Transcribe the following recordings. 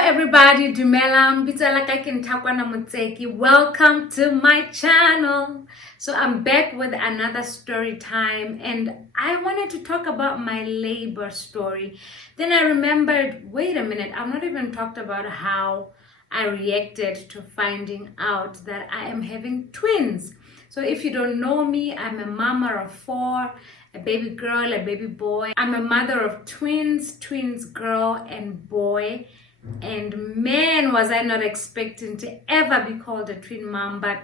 everybody, Dumela Mutseki. Welcome to my channel. So I'm back with another story time, and I wanted to talk about my labor story. Then I remembered, wait a minute, I've not even talked about how I reacted to finding out that I am having twins. So if you don't know me, I'm a mama of 4, a baby girl, a baby boy. I'm a mother of twins girl and boy. And man, was I not expecting to ever be called a twin mom, but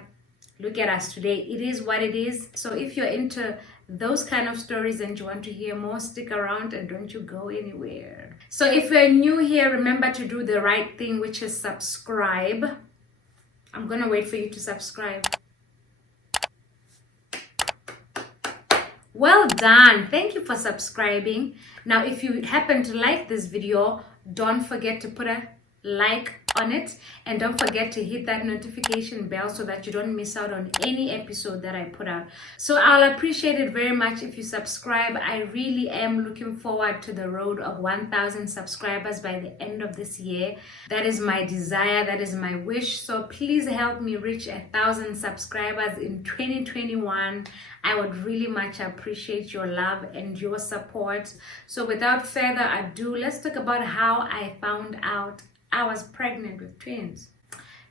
look at us today. It is what it is. So if you're into those kind of stories and you want to hear more, stick around and don't you go anywhere. So if you're new here, remember to do the right thing, which is subscribe. I'm gonna wait for you to subscribe. Well done. Thank you for subscribing. Now, if you happen to like this video, don't forget to put a like on it, and don't forget to hit that notification bell so that you don't miss out on any episode that I put out. So I'll appreciate it very much if you subscribe. I really am looking forward to the road of 1,000 subscribers by the end of this year. That is my desire, that is my wish. So please help me reach 1,000 subscribers in 2021. I would really much appreciate your love and your support. So without further ado, let's talk about how I found out I was pregnant with twins.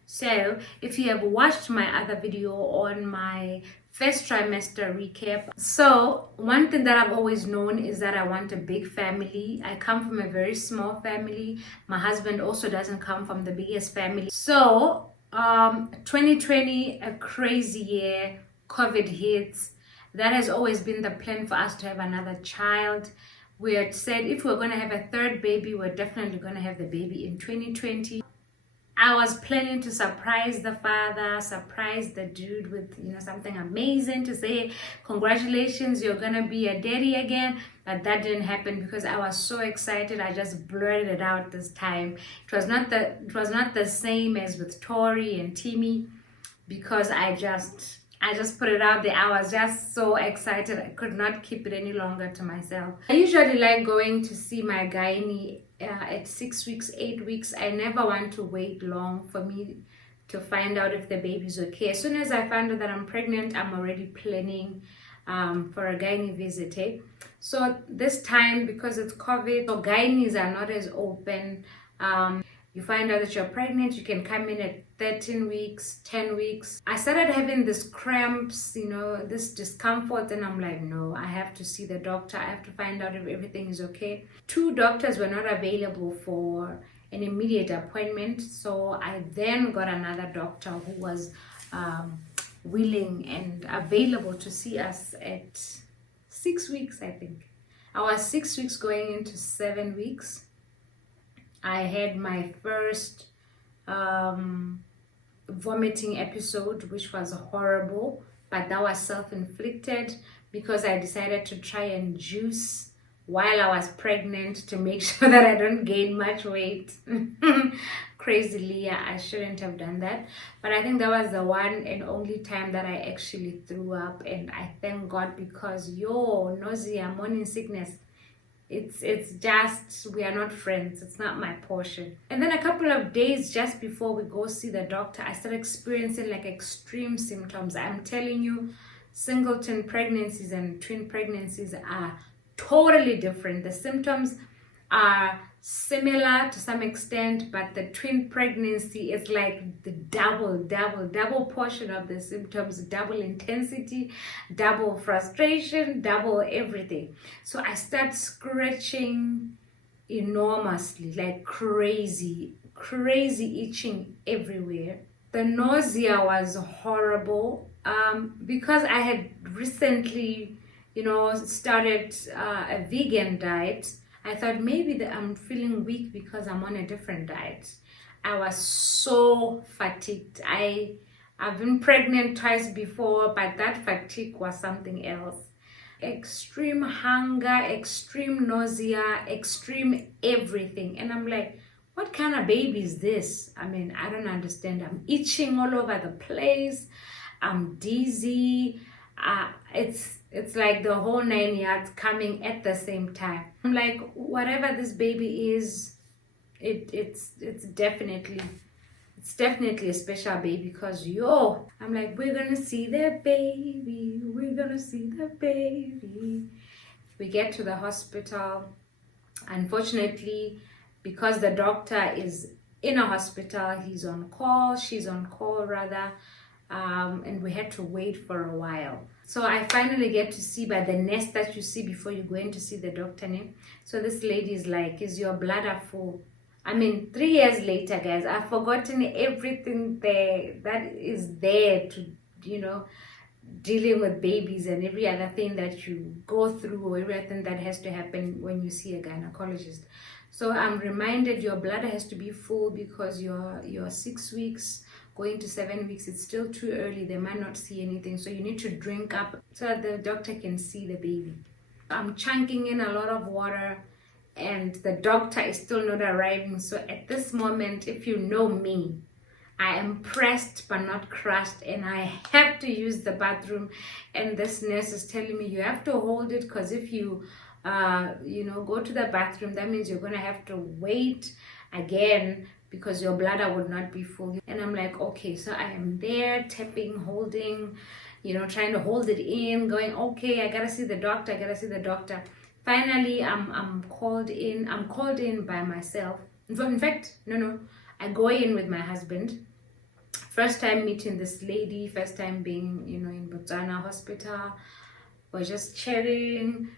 So if you have watched my other video on my first trimester recap, so one thing that I've always known is that I want a big family. I come from a very small family. My husband also doesn't come from the biggest family. So 2020, a crazy year, COVID hits. That has always been the plan for us to have another child. We had said if we're going to have a third baby, we're definitely going to have the baby in 2020. I was planning to surprise the father, surprise the dude with something amazing to say, congratulations, you're going to be a daddy again. But that didn't happen because I was so excited. I just blurted it out this time. It was not the same as with Tori and Timmy, because I just put it out there. I was just so excited. I could not keep it any longer to myself. I usually like going to see my gynae at 6 weeks, 8 weeks. I never want to wait long for me to find out if the baby's okay. As soon as I find out that I'm pregnant, I'm already planning for a gynae visit. So this time, because it's COVID, so gynaes are not as open. You find out that you're pregnant, you can come in at 13 weeks, 10 weeks. I started having these cramps, this discomfort, and I'm like, no, I have to see the doctor. I have to find out if everything is okay. 2 doctors were not available for an immediate appointment. So I then got another doctor who was willing and available to see us at 6 weeks, I think. I was 6 weeks going into 7 weeks. I had my first vomiting episode, which was horrible, but that was self-inflicted because I decided to try and juice while I was pregnant to make sure that I don't gain much weight. Crazily, I shouldn't have done that, but I think that was the one and only time that I actually threw up, and I thank God, because nausea, morning sickness, it's just, we are not friends. It's not my portion. And then a couple of days just before we go see the doctor, I started experiencing like extreme symptoms. I'm telling you, singleton pregnancies and twin pregnancies are totally different. The symptoms are similar to some extent, but the twin pregnancy is like the double portion of the symptoms, double intensity, double frustration, double everything. So I start scratching enormously, like crazy itching everywhere. The nausea was horrible because I had recently started a vegan diet. I thought maybe I'm feeling weak because I'm on a different diet. I was so fatigued. I've been pregnant twice before, but that fatigue was something else. Extreme hunger, extreme nausea, extreme everything. And I'm like, what kind of baby is this? I mean, I don't understand. I'm itching all over the place. I'm dizzy. It's like the whole 9 yards coming at the same time. I'm like, whatever this baby is, It's definitely a special baby, because I'm like, we're gonna see the baby, we're gonna see the baby. We get to the hospital. Unfortunately, because the doctor is in a hospital, she's on call rather, and we had to wait for a while. So I finally get to see by the nurse that you see before you go in to see the doctor name. So this lady is like, is your bladder full? I mean, 3 years later, guys, I've forgotten everything there that is there to, you know, dealing with babies and every other thing that you go through, or everything that has to happen when you see a gynecologist. So I'm reminded your bladder has to be full, because you're 6 weeks going to 7 weeks. It's still too early. They might not see anything. So you need to drink up so that the doctor can see the baby. I'm chunking in a lot of water, and the doctor is still not arriving. So at this moment, if you know me, I am pressed but not crushed, and I have to use the bathroom, and this nurse is telling me you have to hold it, because if you go to the bathroom, that means you're gonna have to wait again, because your bladder would not be full. And I'm like, okay. So I am there tapping, holding, trying to hold it in, going, okay, I gotta see the doctor. Finally, I'm called in by myself. In fact, no, I go in with my husband. First time meeting this lady, first time being, in Botswana hospital. We're just chatting.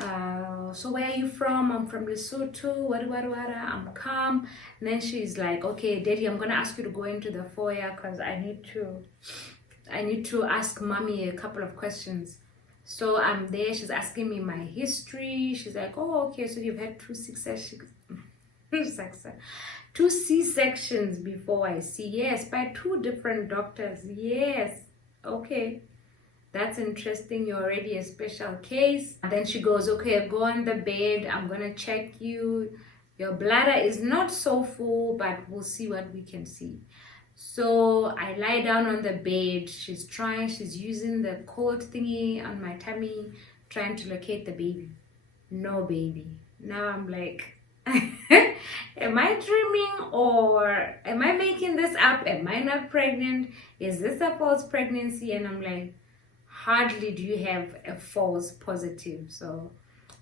So where are you from? I'm from Lesotho. Wada. I'm calm. And then she's like, okay, Daddy, I'm gonna ask you to go into the foyer, because I need to ask mommy a couple of questions. So I'm there. She's asking me my history. She's like, oh, okay, so you've had 2 C-sections. 2 C-sections before, I see. Yes, by 2 different doctors. Yes. Okay. That's interesting. You're already a special case. And then she goes, okay, go on the bed. I'm going to check you. Your bladder is not so full, but we'll see what we can see. So I lie down on the bed. She's using the cord thingy on my tummy, trying to locate the baby. No baby. Now I'm like, am I dreaming, or am I making this up? Am I not pregnant? Is this a false pregnancy? And I'm like, hardly do you have a false positive. So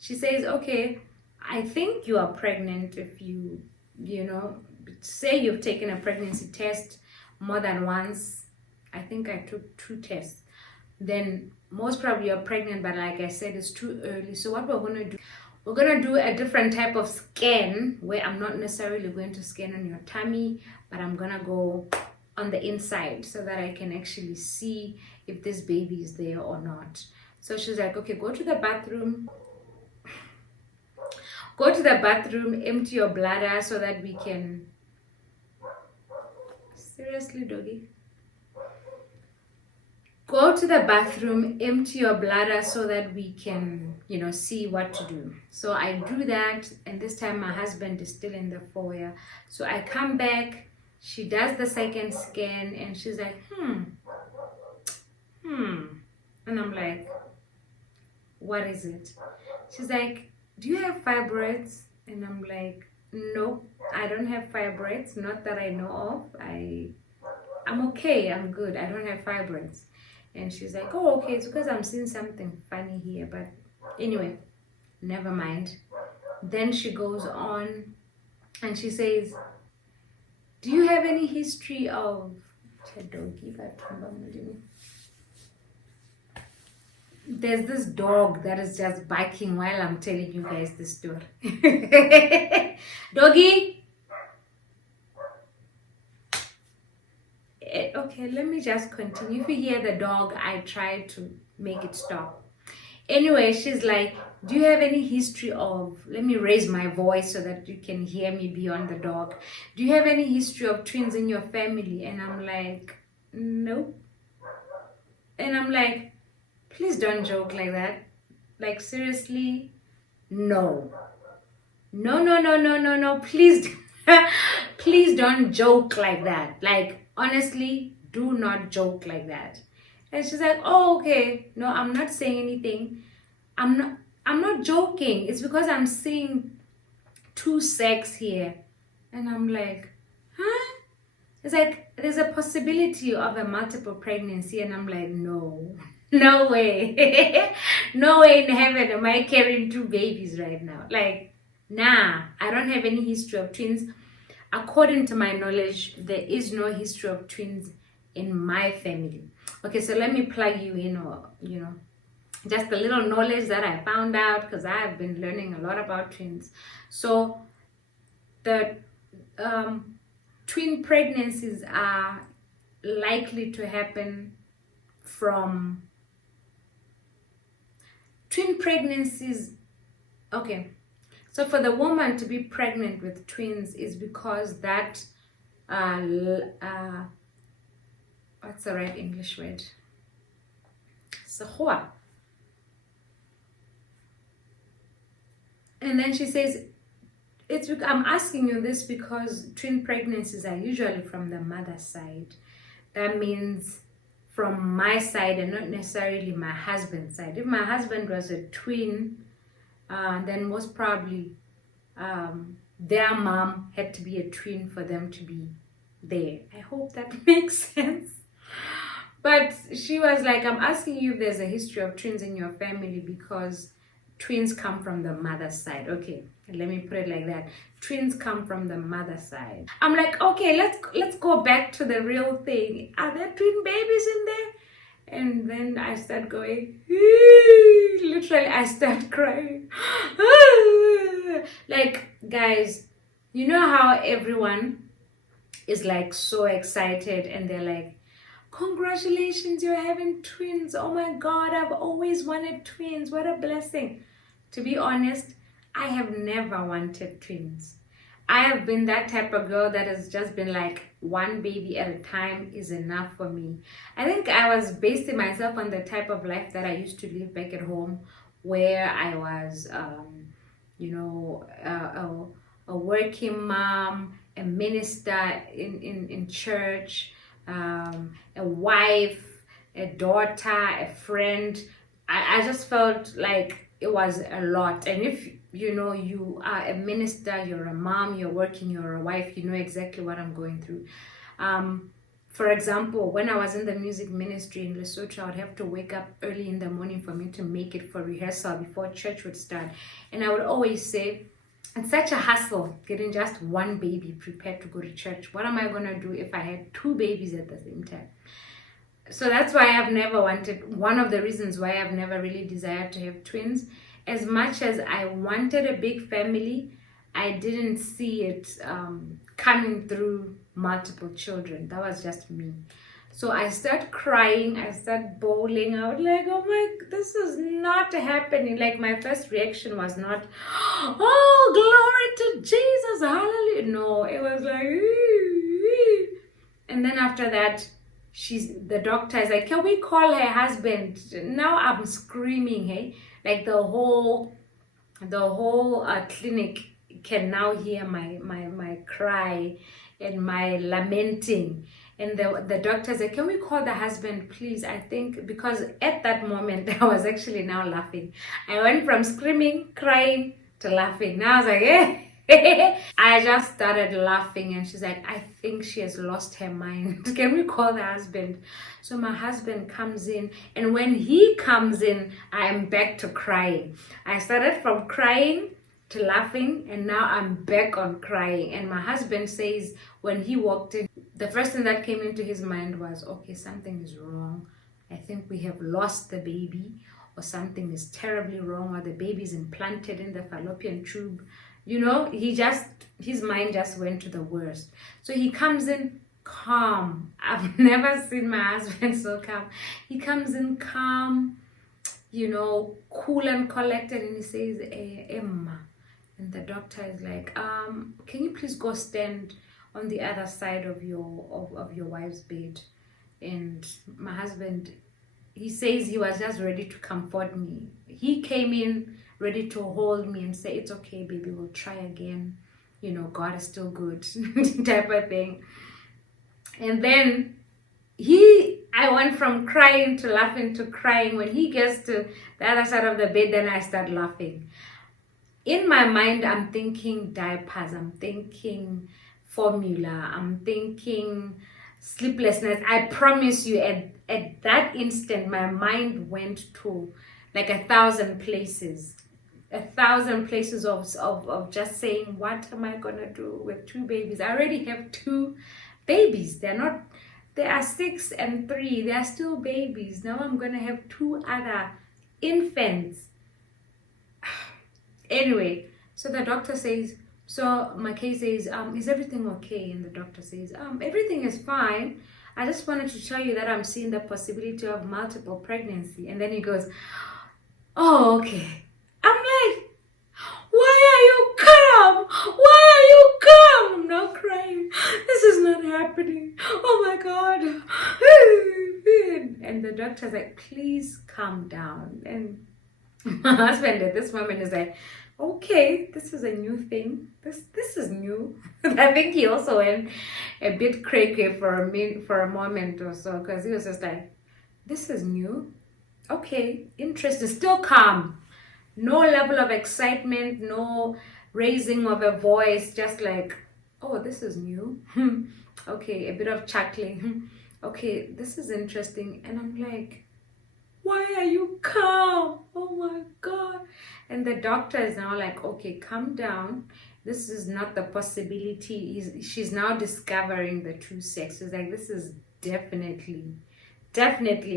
she says, okay, I think you are pregnant if you say you've taken a pregnancy test more than once. I think I took 2 tests. Then most probably you're pregnant, but like I said, it's too early. So what we're going to do a different type of scan, where I'm not necessarily going to scan on your tummy, but I'm going to go on the inside, so that I can actually see if this baby is there or not. So she's like, okay, go to the bathroom, empty your bladder so that we can... Seriously, doggy? Go to the bathroom, empty your bladder so that we can, see what to do. So I do that, and this time my husband is still in the foyer. So I come back, she does the second scan, and she's like, And I'm like, what is it? She's like, do you have fibroids? And I'm like, no, I don't have fibroids, not that I know of. I'm okay, I'm good, I don't have fibroids. And she's like, oh, okay, it's because I'm seeing something funny here. But anyway, never mind. Then she goes on and she says, do you have any history of... There's this dog that is just barking while I'm telling you guys this story. Doggy! Okay, let me just continue. If you hear the dog, I try to make it stop. Anyway, she's like, do you have any history of... Let me raise my voice so that you can hear me beyond the dog. Do you have any history of twins in your family? And I'm like, nope. And I'm like, please don't joke like that. Like, seriously? No. No. Please, please don't joke like that. Like, honestly, do not joke like that. And she's like, oh, okay. No, I'm not saying anything. I'm not joking. It's because I'm seeing 2 sacs here. And I'm like, huh? It's like there's a possibility of a multiple pregnancy, and I'm like, no, no way, no way in heaven am I carrying 2 babies right now. Like, nah, I don't have any history of twins. According to my knowledge, there is no history of twins in my family. Okay, so let me plug you in, or just a little knowledge that I found out, because I have been learning a lot about twins. So the twin pregnancies are likely to happen from twin pregnancies. Okay, so for the woman to be pregnant with twins is because that what's the right English word? Sahwa. And then she says, I'm asking you this because twin pregnancies are usually from the mother's side. That means from my side and not necessarily my husband's side. If my husband was a twin, then most probably their mom had to be a twin for them to be there. I hope that makes sense. But she was like, I'm asking you if there's a history of twins in your family because twins come from the mother's side. Okay, let me put it like that. Twins come from the mother's side. I'm like, okay, let's go back to the real thing. Are there twin babies in there? And then I start going, literally I start crying. Like, guys, you know how everyone is like so excited and they're like, congratulations, you're having twins. Oh my God, I've always wanted twins. What a blessing. To be honest, I have never wanted twins. I have been that type of girl that has just been like, one baby at a time is enough for me. I think I was basing myself on the type of life that I used to live back at home, where I was, a working mom, a minister in church, a wife, a daughter, a friend. I just felt like it was a lot. And if you are a minister, you're a mom, you're working, you're a wife, you know exactly what I'm going through. For example, when I was in the music ministry in Lesotho, I would have to wake up early in the morning for me to make it for rehearsal before church would start. And I would always say, it's such a hassle getting just one baby prepared to go to church. What am I going to do if I had 2 babies at the same time? So that's why I've never wanted, one of the reasons why I've never really desired to have twins. As much as I wanted a big family, I didn't see it coming through multiple children. That was just me. So I start crying, I start bawling out like, oh my, this is not happening. Like, my first reaction was not, oh, glory to Jesus, hallelujah. No, it was like, and then after that, the doctor is like, can we call her husband? Now I'm screaming, hey, like the whole clinic can now hear my cry and my lamenting. And the doctor said, can we call the husband, please? I think, because at that moment, I was actually now laughing. I went from screaming, crying, to laughing. Now I was like, eh. I just started laughing, and she's like, I think she has lost her mind. Can we call the husband? So my husband comes in, and when he comes in, I am back to crying. I started from crying to laughing, and now I'm back on crying. And my husband says when he walked in, the first thing that came into his mind was, okay, something is wrong. I think we have lost the baby, or something is terribly wrong, or the baby is implanted in the fallopian tube. His mind just went to the worst. So he comes in calm. I've never seen my husband so calm. He comes in calm, cool and collected, and he says, Emma. And the doctor is like, can you please go stand on the other side of your wife's bed? And my husband, he says he was just ready to comfort me. He came in ready to hold me and say, it's okay, baby, we'll try again. God is still good, type of thing. And then I went from crying to laughing to crying. When he gets to the other side of the bed, then I start laughing. in my mind, I'm thinking diapers, I'm thinking formula, I'm thinking sleeplessness. I promise you, at that instant, my mind went to like 1,000 places. 1,000 places of just saying, what am I gonna do with 2 babies? I already have 2 babies. They are 6 and 3. They are still babies. Now I'm gonna have 2 other infants. Anyway, so the doctor says, so my case says, is everything okay? And the doctor says, everything is fine. I just wanted to tell you that I'm seeing the possibility of multiple pregnancy. And then he goes, oh, okay. I'm like, why are you calm? Why are you calm? I'm not crying. This is not happening. Oh my God. And the doctor's like, please calm down. And my husband at this moment is like, okay, this is a new thing. This is new. I think he also went a bit crazy for a moment or so, because he was just like, this is new. Okay, interest is still calm. No level of excitement, no raising of a voice, just like, oh, this is new. Okay, a bit of chuckling. Okay, this is interesting. And I'm like, why are you calm? Oh my God. And the doctor is now like, okay, calm down. This is not the possibility. She's now discovering the true sex. It's like, this is definitely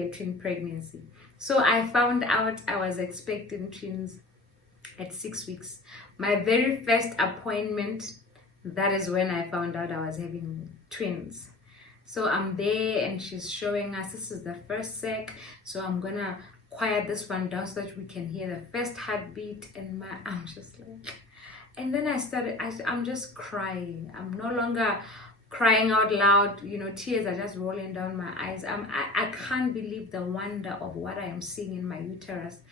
a twin pregnancy. So I found out I was expecting twins at 6 weeks. My very first appointment, that is when I found out I was having twins. So I'm there and she's showing us, this is the first sec. So I'm gonna quiet this one down so that we can hear the first heartbeat. And I'm just like, and then I'm just crying. I'm no longer crying out loud, tears are just rolling down my eyes. I can't believe the wonder of what I am seeing in my uterus.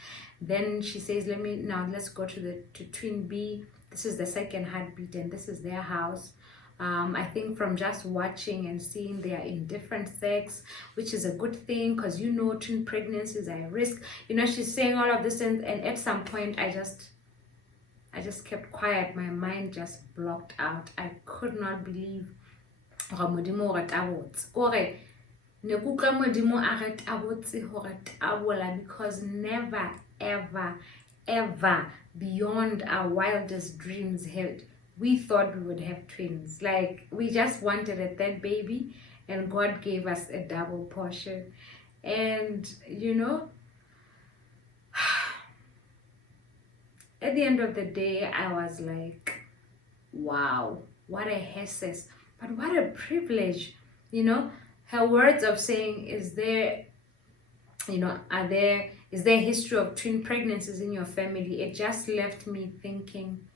Then she says, let's go to twin B. This is the second heartbeat and this is their house. I think from just watching and seeing they are in different sex, which is a good thing, because twin pregnancies are a risk. She's saying all of this and at some point I just kept quiet. My mind just blocked out. I could not believe because never ever beyond our wildest dreams we thought we would have twins. Like, we just wanted a third baby and God gave us a double portion. And at the end of the day, I was like, wow, what a hesses, but what a privilege. Her words of saying, is there a history of twin pregnancies in your family? It just left me thinking,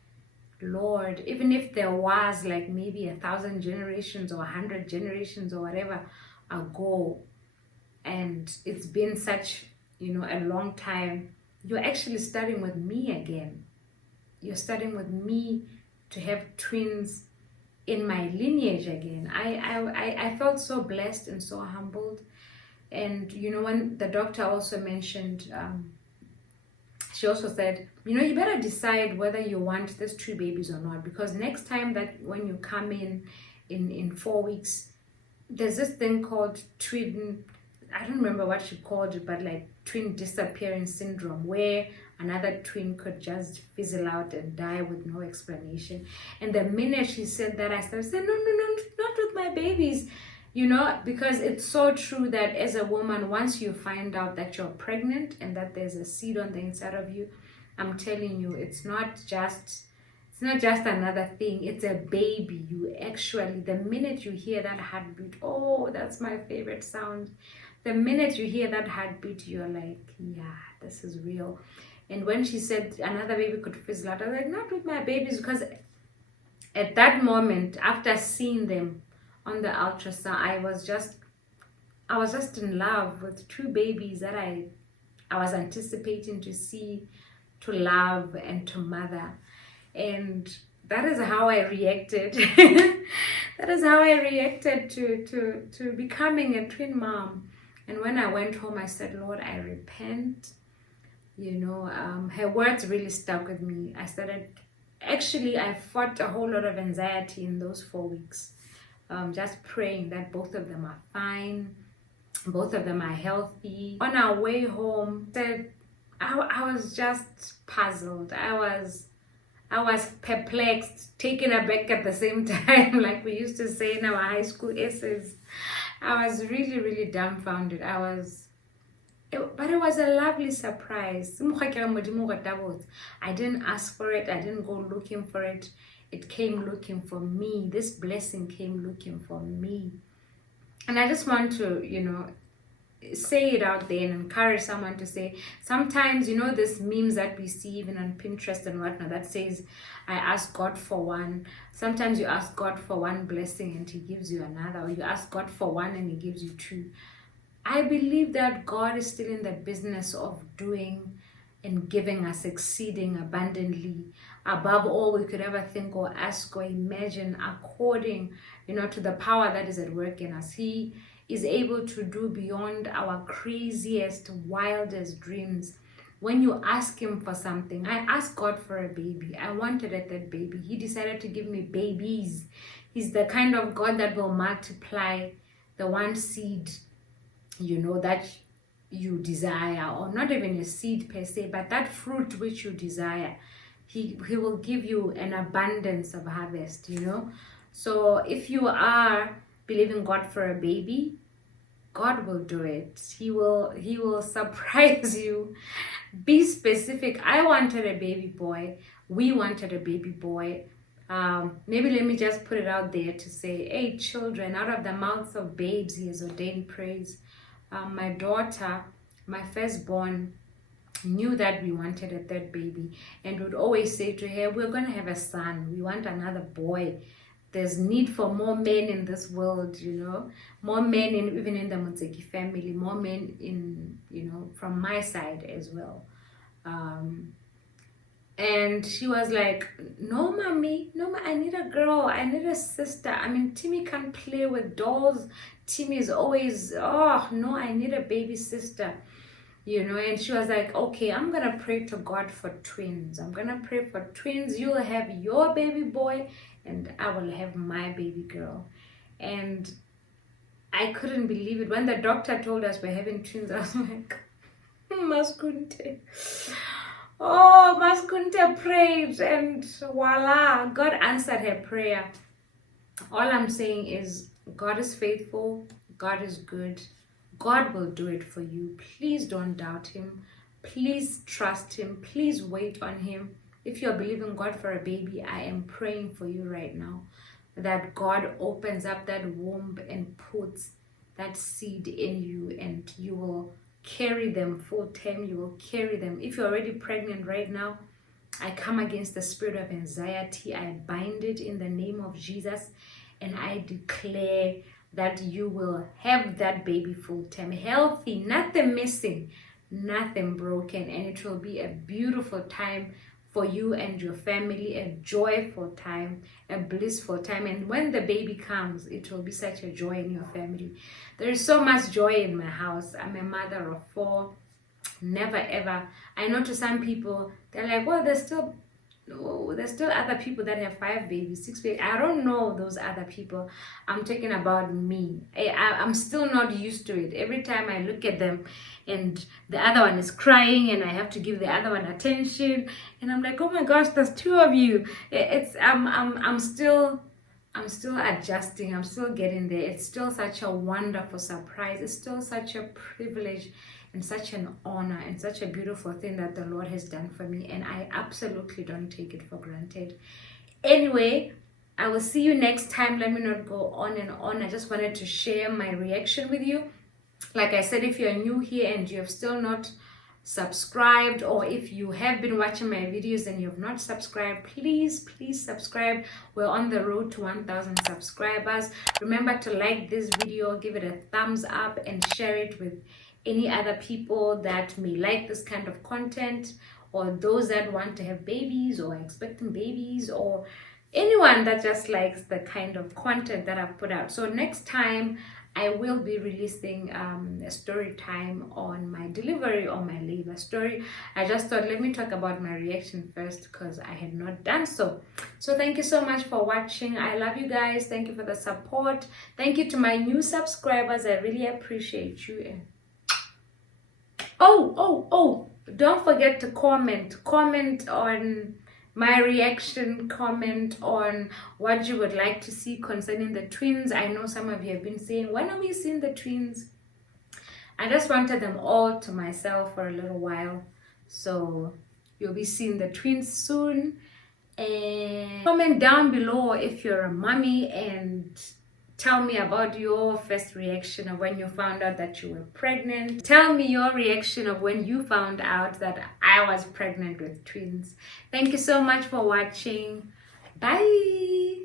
Lord, even if there was like maybe 1,000 generations or 100 generations or whatever ago, and it's been such a long time, you're actually starting with me again. You're starting with me to have twins in my lineage again. I felt so blessed and so humbled. And when the doctor also mentioned, she also said, you better decide whether you want these 2 babies or not, because next time that when you come in 4 weeks, there's this thing called twin, I don't remember what she called it, but like twin disappearance syndrome, where another twin could just fizzle out and die with no explanation. And the minute she said that, I started saying, no, not with my babies. Because it's so true that as a woman, once you find out that you're pregnant and that there's a seed on the inside of you, I'm telling you, it's not just another thing. It's a baby. You actually, the minute you hear that heartbeat, oh, that's my favorite sound. The minute you hear that heartbeat, you're like, yeah, this is real. And when she said another baby could fizzle out, I was like, not with my babies, because at that moment, after seeing them on the ultrasound, I was just in love with 2 babies that I was anticipating to see, to love, and to mother. And that is how I reacted. That is how I reacted to becoming a twin mom. And when I went home, I said, Lord, I repent. Her words really stuck with me. I started Actually, I fought a whole lot of anxiety in those 4 weeks. Just praying that both of them are fine, both of them are healthy. On our way home, I was just puzzled. I was perplexed, taken aback at the same time, like we used to say in our high school essays. I was really, really dumbfounded. But it was a lovely surprise. I didn't ask for it. I didn't go looking for it. It came looking for me. This blessing came looking for me. And I just want to, say it out there and encourage someone to say, sometimes, this memes that we see even on Pinterest and whatnot that says, I ask God for one. Sometimes you ask God for one blessing and he gives you another, or you ask God for one and he gives you two. I believe that God is still in the business of doing and giving us exceeding abundantly above all we could ever think or ask or imagine, according, to the power that is at work in us. He is able to do beyond our craziest, wildest dreams. When you ask him for something, I asked God for a baby. I wanted that baby. He decided to give me babies. He's the kind of God that will multiply the one seed, that you desire, or not even a seed per se, but that fruit which you desire. He will give you an abundance of harvest, So if you are believing God for a baby, God will do it. He will surprise you. Be specific. I wanted a baby boy. We wanted a baby boy. Maybe let me just put it out there to say, hey, children, out of the mouths of babes he has ordained praise. My daughter, my firstborn, knew that we wanted a third baby and would always say to her, we're going to have a son. We want another boy. There's need for more men in this world, more men even in the Mutseki family, more men in, from my side as well. And she was like, no, mommy, no, I need a girl. I need a sister. I mean, Timmy can't play with dolls. Timmy is always, oh, no, I need a baby sister. And she was like, okay, I'm going to pray to God for twins. I'm going to pray for twins. You'll have your baby boy and I will have my baby girl. And I couldn't believe it. When the doctor told us we're having twins, I was like, Maskunte. Oh, Maskunte prayed and voila, God answered her prayer. All I'm saying is God is faithful. God is good. God will do it for you. Please don't doubt him. Please trust him. Please wait on him. If you're believing God for a baby, I am praying for you right now that God opens up that womb and puts that seed in you and you will carry them full term. You will carry them. If you're already pregnant right now, I come against the spirit of anxiety. I bind it in the name of Jesus and I declare that you will have that baby full term, healthy, nothing missing, nothing broken, and it will be a beautiful time for you and your family, a joyful time, a blissful time. And when the baby comes, it will be such a joy in your family. There is so much joy in my house. I'm a mother of 4. Never ever. I know to some people, they're like, well, there's still other people that have 5 babies, 6 babies. I don't know those other people. I'm talking about me. I'm still not used to it. Every time I look at them and the other one is crying and I have to give the other one attention and I'm like, oh my gosh, there's 2 of you. I'm still adjusting. I'm still getting there. It's still such a wonderful surprise. It's still such a privilege and such an honor and such a beautiful thing that the Lord has done for me, and I absolutely don't take it for granted. Anyway, I will see you next time. Let me not go on and on. I just wanted to share my reaction with you. Like I said, if you're new here and you have still not subscribed, or if you have been watching my videos and you have not subscribed, please subscribe. We're on the road to 1,000 subscribers. Remember to like this video, give it a thumbs up, and share it with any other people that may like this kind of content, or those that want to have babies or expecting babies, or anyone that just likes the kind of content that I've put out. So next time I will be releasing a story time on my delivery or my labor story. I just thought, let me talk about my reaction first because I had not done so. So thank you so much for watching. I love you guys. Thank you for the support. Thank you to my new subscribers. I really appreciate you. And oh, don't forget to comment on my reaction, comment on what you would like to see concerning the twins. I know some of you have been saying, when are we seeing the twins? I just wanted them all to myself for a little while, so you'll be seeing the twins soon. And comment down below if you're a mommy and tell me about your first reaction of when you found out that you were pregnant. Tell me your reaction of when you found out that I was pregnant with twins. Thank you so much for watching. Bye.